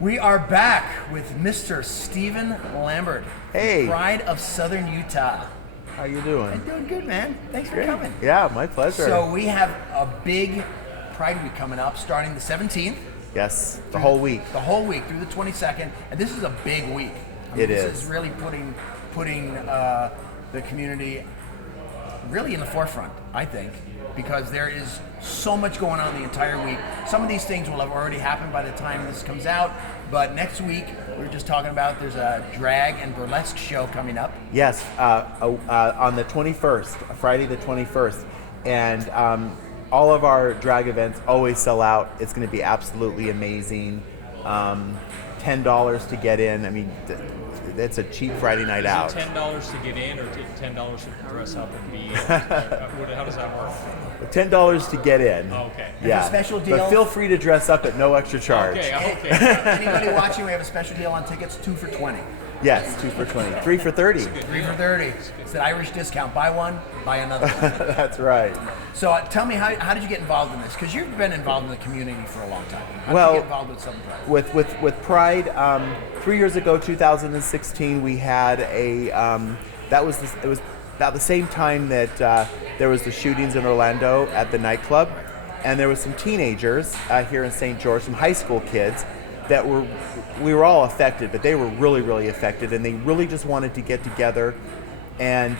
We are back with Mr. Stephen Lambert, Hey. Pride of Southern Utah. How you doing? I'm doing good, man. Thanks for Great. coming. Yeah, my pleasure. So we have a big Pride Week coming up, starting the 17th. Yes, the whole week. The whole week through the 22nd, and this is a big week. This is really putting the community really in the forefront, I think, because there is so much going on the entire week. Some of these things will have already happened by the time this comes out, but next week, we were just talking about, there's a drag and burlesque show coming up. Yes, on the 21st, Friday the 21st, and all of our drag events always sell out. It's going to be absolutely amazing. $10 to get in. I mean, it's a cheap Friday night out. Is it $10 to get in, or $10 to dress up and be? How does that work? $10 to get in. Oh, okay. Yeah. a special deal. But feel free to dress up at no extra charge. Okay. Anybody watching, we have a special deal on tickets, 2 for $20. Yes, 2 for 20, 3 for 30. 3 for 30. It's an Irish discount. Buy one, buy another one. That's right. So tell me, how did you get involved in this? Because you've been involved in the community for a long time. How did you get involved with Southern Pride? With Pride, 3 years ago, 2016, we had a it was about the same time that there was the shootings in Orlando at the nightclub, and there was some teenagers here in St. George, some high school kids that we were all affected, but they were really, really affected, and they really just wanted to get together and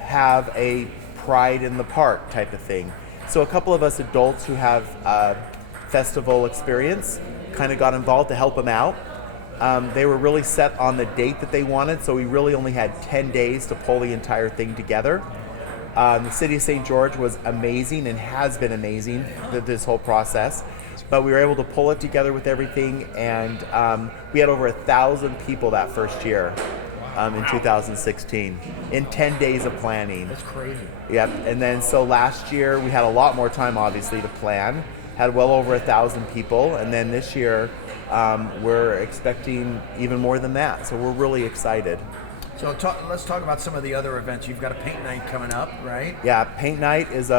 have a Pride in the Park type of thing. So a couple of us adults who have festival experience kind of got involved to help them out. They were really set on the date that they wanted, so we really only had 10 days to pull the entire thing together. The city of St. George was amazing and has been amazing this whole process. But we were able to pull it together with everything, and we had over 1,000 people that first year in 2016 in 10 days of planning. That's crazy. Yep. And then so last year we had a lot more time, obviously, to plan. Had well over 1,000 people, and then this year we're expecting even more than that. So we're really excited. So let's talk about some of the other events. You've got a paint night coming up, right? Yeah, paint night is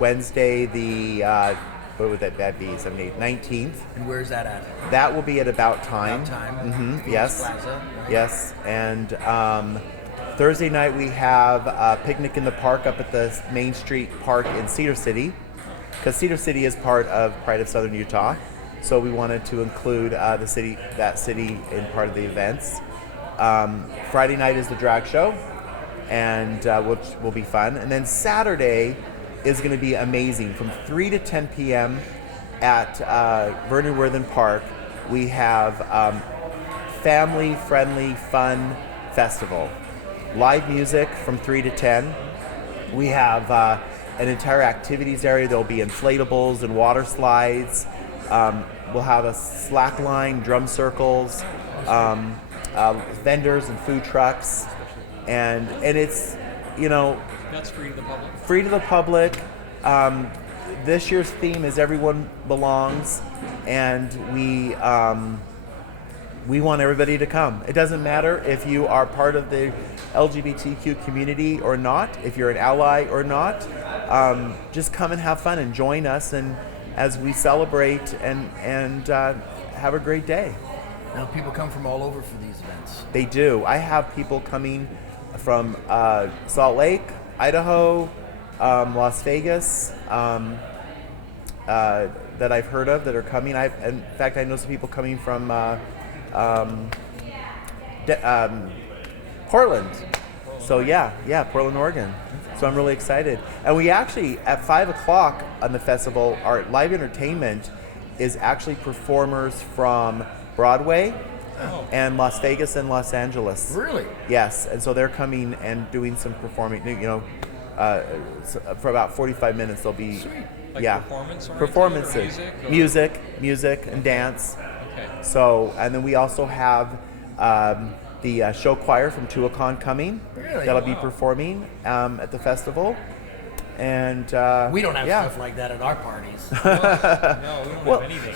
Wednesday the what would that be? 19th. And where's that at? That will be at About Time. About Time. Mm-hmm. Yes. Plaza, right? Yes. And Thursday night we have a picnic in the park up at the Main Street Park in Cedar City, because Cedar City is part of Pride of Southern Utah. So we wanted to include that city in part of the events. Friday night is the drag show, and which will be fun. And then Saturday is going to be amazing. From 3 to 10 p.m. at Vernon Worthen Park, we have family-friendly, fun festival. Live music from 3 to 10. We have an entire activities area. There'll be inflatables and water slides. We'll have a slack line, drum circles, vendors and food trucks, and it's, That's free to the public. free to the public. This year's theme is Everyone Belongs, and we want everybody to come. It doesn't matter if you are part of the LGBTQ community or not, if you're an ally or not. Just come and have fun and join us, and as we celebrate and have a great day. Now, people come from all over for these events. They do. I have people coming from Salt Lake, Idaho, Las Vegas, that I've heard of that are coming. In fact, I know some people coming from Portland. So yeah, Portland, Oregon. So I'm really excited. And we actually, at 5 o'clock on the festival, our live entertainment is actually performers from Broadway and Las Vegas and Los Angeles. Really? Yes, and so they're coming and doing some performing, for about 45 minutes they'll be, Performances, music and dance. Okay. So, and then we also have the show choir from Tuacahn coming. Really? That'll be performing at the festival. And We don't have stuff like that at our parties. No, we don't have anything.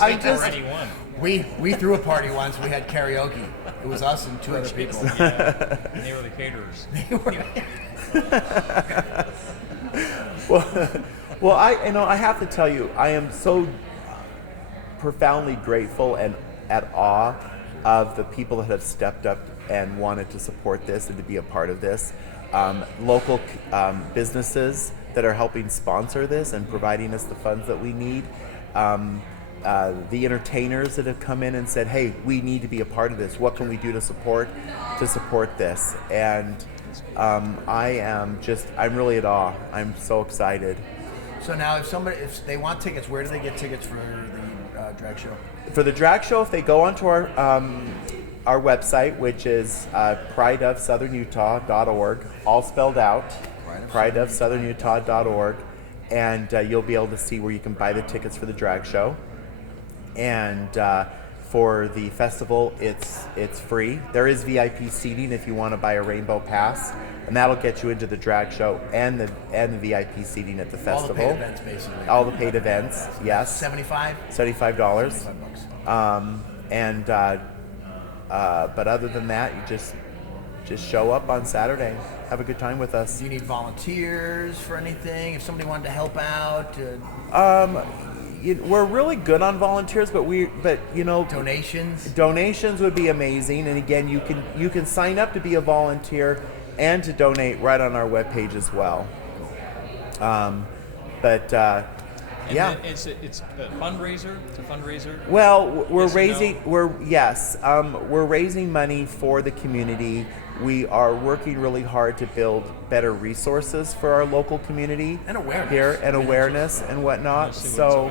I just already won. We threw a party once. We had karaoke. It was us and 2 other people. Yeah, and they were the caterers. well, I have to tell you, I am so profoundly grateful and at awe of the people that have stepped up and wanted to support this and to be a part of this. Local businesses that are helping sponsor this and providing us the funds that we need. The entertainers that have come in and said, "Hey, we need to be a part of this. What can we do to support this?" And I'm really at awe. I'm so excited. So now, if they want tickets, where do they get tickets for the drag show? For the drag show, if they go onto our website, which is prideofsouthernutah.org, all spelled out, prideofsouthernutah.org, and you'll be able to see where you can buy the tickets for the drag show. And for the festival, it's free. There is VIP seating if you want to buy a rainbow pass, and that'll get you into the drag show and the VIP seating at the festival. All the paid events, basically. All the paid events, yes. $75. $75. $75. But other than that, you just show up on Saturday, have a good time with us. Do you need volunteers for anything? If somebody wanted to help out, we're really good on volunteers, but donations would be amazing. And again, you can sign up to be a volunteer and to donate right on our webpage as well. Yeah, it's a fundraiser. It's a fundraiser. Well, we're raising money for the community. We are working really hard to build better resources for our local community and awareness here, and awareness and whatnot. So,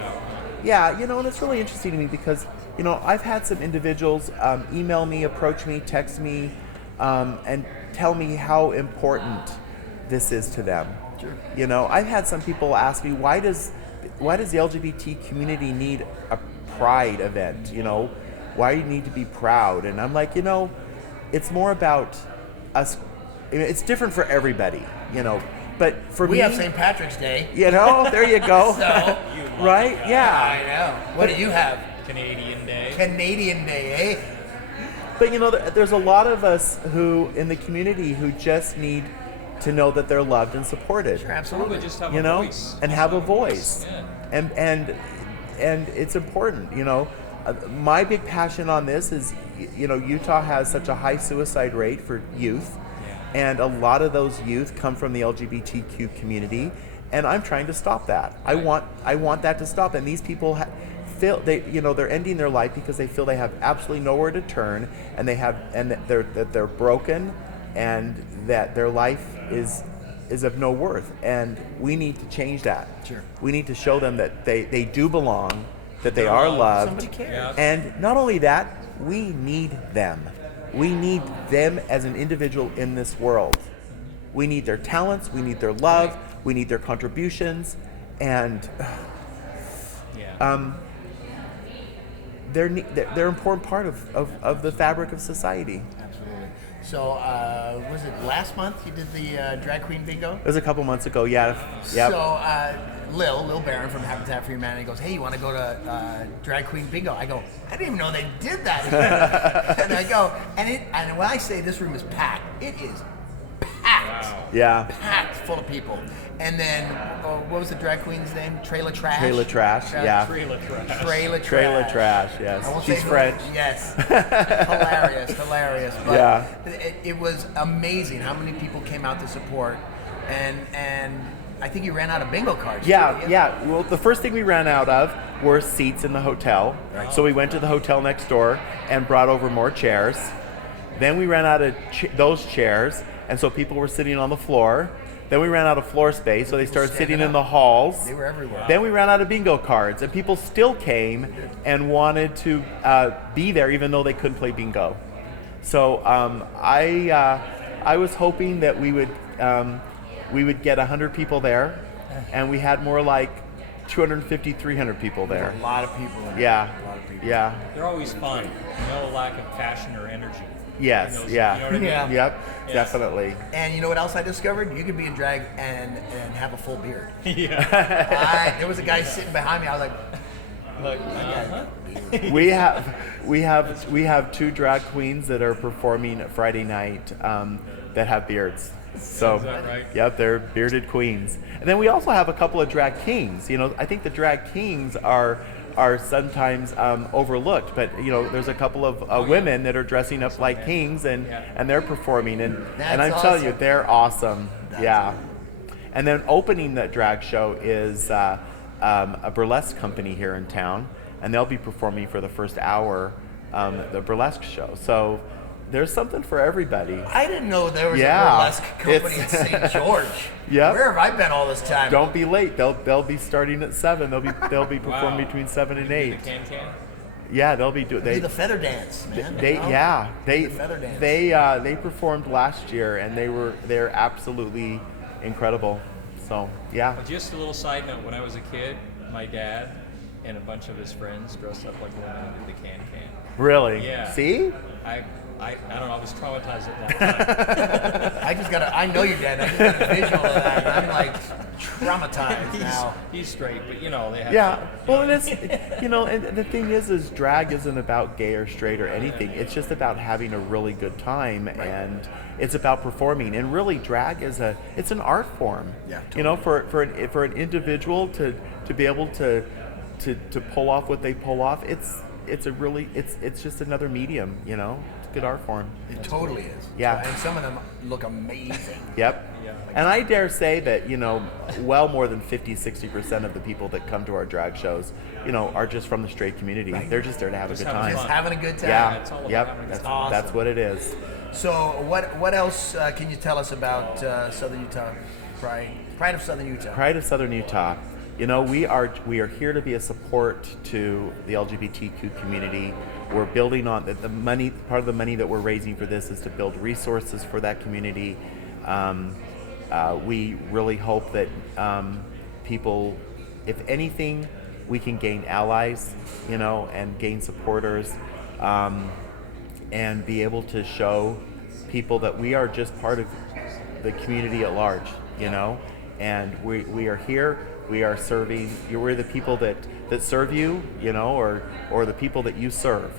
yeah, and it's really interesting to me because I've had some individuals email me, approach me, text me, and tell me how important this is to them. Sure. I've had some people ask me, why does the LGBT community need a pride event? Why do you need to be proud? And I'm like, it's more about us. It's different for everybody, but for me, we have St. Patrick's Day. There you go. So, right? Yeah. I know. What do you have? Canadian Day. Canadian Day, eh? But there's a lot of us who in the community who just need to know that they're loved and supported. Sure, absolutely. Just have a voice. And have a voice. Yeah. And it's important. My big passion on this is, Utah has such a high suicide rate for youth, and a lot of those youth come from the LGBTQ community, and I'm trying to stop that. Right. I want that to stop, and these people feel they're ending their life because they feel they have absolutely nowhere to turn, and that they're broken, and that their life is of no worth, and we need to change that. Sure. We need to show them that they do belong, that they are loved. Somebody cares. Yeah. And not only that, we need them. We need them as an individual in this world. We need their talents, we need their love, we need their contributions, and they're an important part of the fabric of society. Absolutely. So, was it last month you did the drag queen bingo? It was a couple months ago, yeah. Yep. So, Lil Barron from Habitat for Humanity goes, "Hey, you want to go to drag queen bingo?" I go, "I didn't even know they did that." And I go, and when I say this room is packed, it is packed. Wow. Yeah. Packed full of people. And then, what was the drag queen's name? Trailer Trash? Trailer Trash, yeah. Trailer Trash. Trailer Trash, I yes. won't She's say who- French. Yes. hilarious. But Yeah. it was amazing how many people came out to support. And I think you ran out of bingo cards. Yeah, too, yeah. Well, the first thing we ran out of were seats in the hotel. Right. So we went to the hotel next door and brought over more chairs. Then we ran out of those chairs, and so people were sitting on the floor. Then we ran out of floor space, so they started sitting in the halls. They were everywhere. Then we ran out of bingo cards, and people still came and wanted to be there, even though they couldn't play bingo. So I was hoping that we would get 100 people there, and we had more like 250, 300 people there. A lot of people. Yeah, A lot of people. yeah, They're always fun. No lack of passion or energy. yes, You know yeah, what I mean? Yeah. yep, Yes. definitely. And you know what else I discovered? You could be in drag and have a full beard. Yeah. There was a guy sitting behind me. I was like, Like, we have two drag queens that are performing Friday night that have beards. So, Is that right? Yep, they're bearded queens. And then we also have a couple of drag kings. I think the drag kings are are sometimes overlooked. But there's a couple of women that are dressing up like kings and they're performing, and I'm telling you, they're awesome. And then opening that drag show is a burlesque company here in town, and they'll be performing for the first hour the burlesque show. So there's something for everybody. I didn't know there was a burlesque company in St. George. Where have I been all this time? Don't be late. They'll be starting at 7. They'll be performing between 7 and 8. The can-can? Yeah, they'll be doing. They do the feather dance, man. They performed last year, and they're absolutely incredible. So yeah. Well, just a little side note: when I was a kid, my dad and a bunch of his friends dressed up like women and did the can-can. Really? Yeah. See? I don't know. I was traumatized at that time. I know your dad. I just got a visual of that. And I'm like traumatized now. He's straight, but they have. Yeah. Well, it's and the thing is drag isn't about gay or straight or anything. It's just about having a really good time, and it's about performing. And really, drag is it's an art form. Yeah. Totally. For an individual to be able to pull off what they pull off, it's just another medium. It's a good art form. It totally is. Yeah. And some of them look amazing. Yep. Yeah. And I dare say that, well more than 50-60% of the people that come to our drag shows, are just from the straight community. Right. They're just there to have a good time. Just having a good time. Yeah. It's all about Yep. having a good That's time. awesome. That's what it is. So what else can you tell us about Southern Utah Pride of Southern Utah? Pride of Southern Utah. We are here to be a support to the LGBTQ community. We're building on the money. Part of the money that we're raising for this is to build resources for that community. We really hope that people, if anything, we can gain allies, and gain supporters, and be able to show people that we are just part of the community at large, and we are here. We are serving. We're the people that serve you, or the people that you serve,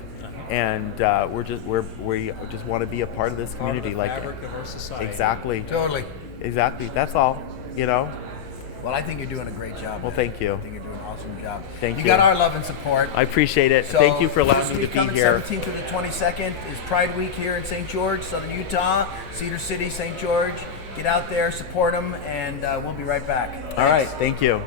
and we just want to be a part of this community, part of the fabric of our society. Exactly. Totally. Exactly. That's all. Well, I think you're doing a great job. Well, thank you. I think you're doing an awesome job. Thank you. You got our love and support. I appreciate it. So thank you for allowing me to be coming here. 17th to the 22nd is Pride Week here in St. George, Southern Utah, Cedar City, St. George. Get out there, support them, and we'll be right back. Thanks. All right. Thank you.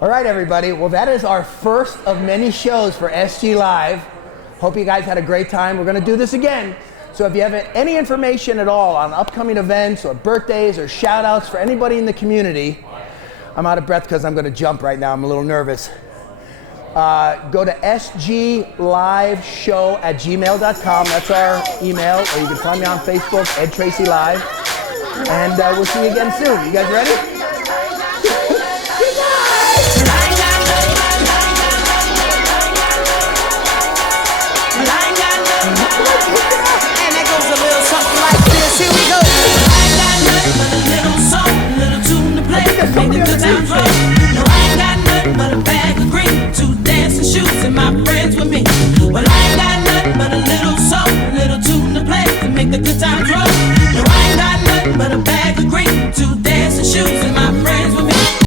All right, everybody. Well, that is our first of many shows for SG Live. Hope you guys had a great time. We're going to do this again. So if you have any information at all on upcoming events or birthdays or shout outs for anybody in the community, I'm out of breath because I'm going to jump right now. I'm a little nervous. Go to sgliveshow@gmail.com. That's our email. Or you can find me on Facebook, Ed Tracy Live. And we'll see you again soon. You guys ready? And it goes a little something like this. Here we go. I got nothing but a little song, a little tune to play. Make the good times roll.